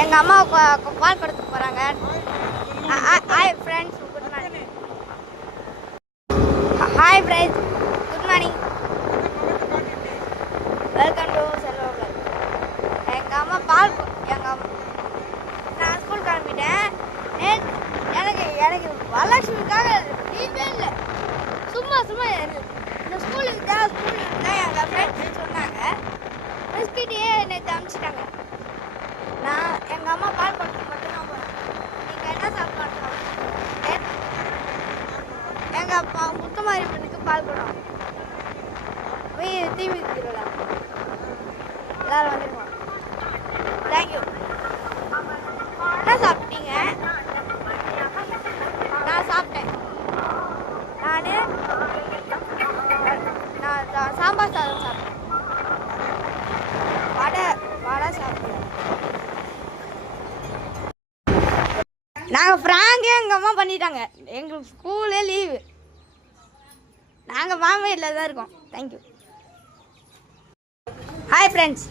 எங்கள் அம்மா பால் கொடுத்து போகிறாங்க. Hi friends, good morning. Hi friends, good morning. Welcome to Selva. எங்கள் அம்மா பால் நான் ஸ்கூல் கிளம்பிட்டேன். எனக்கு வரலட்சுமிக்காக லீவே இல்லை. சும்மா இந்த ஸ்கூலுக்கு தான் எங்கள் ஃப்ரெண்ட்ஸ் சொன்னாங்க. மிஸ்கிட்டே நேற்று அனுப்பிச்சிட்டாங்க. நான் எங்கள் அம்மா பால் கொடுத்து மட்டும்தான் போகிறேன். நீங்கள் என்ன சாப்பாடு எங்கள் அப்பா முத்துமாரி பண்ணிக்கு பால் கொடுவோம். டிவி திருவிழா எல்லாரும் வந்துடுவோம். தேங்க்யூ. என்ன சாப்பிட்டீங்க? நான் சாப்பிட்டேன். நான் சாம்பார் சாதம் சாப்பிட்டேன். வடை சாப்பிட்டேன். நாங்கள் ஃப்ராங்கே எங்கள் அம்மா பண்ணிட்டாங்க. எங்களுக்கு ஸ்கூலே லீவு. நாங்கள் மாமா வீட்டில் தான் இருக்கோம். தேங்க்யூ. Hi friends.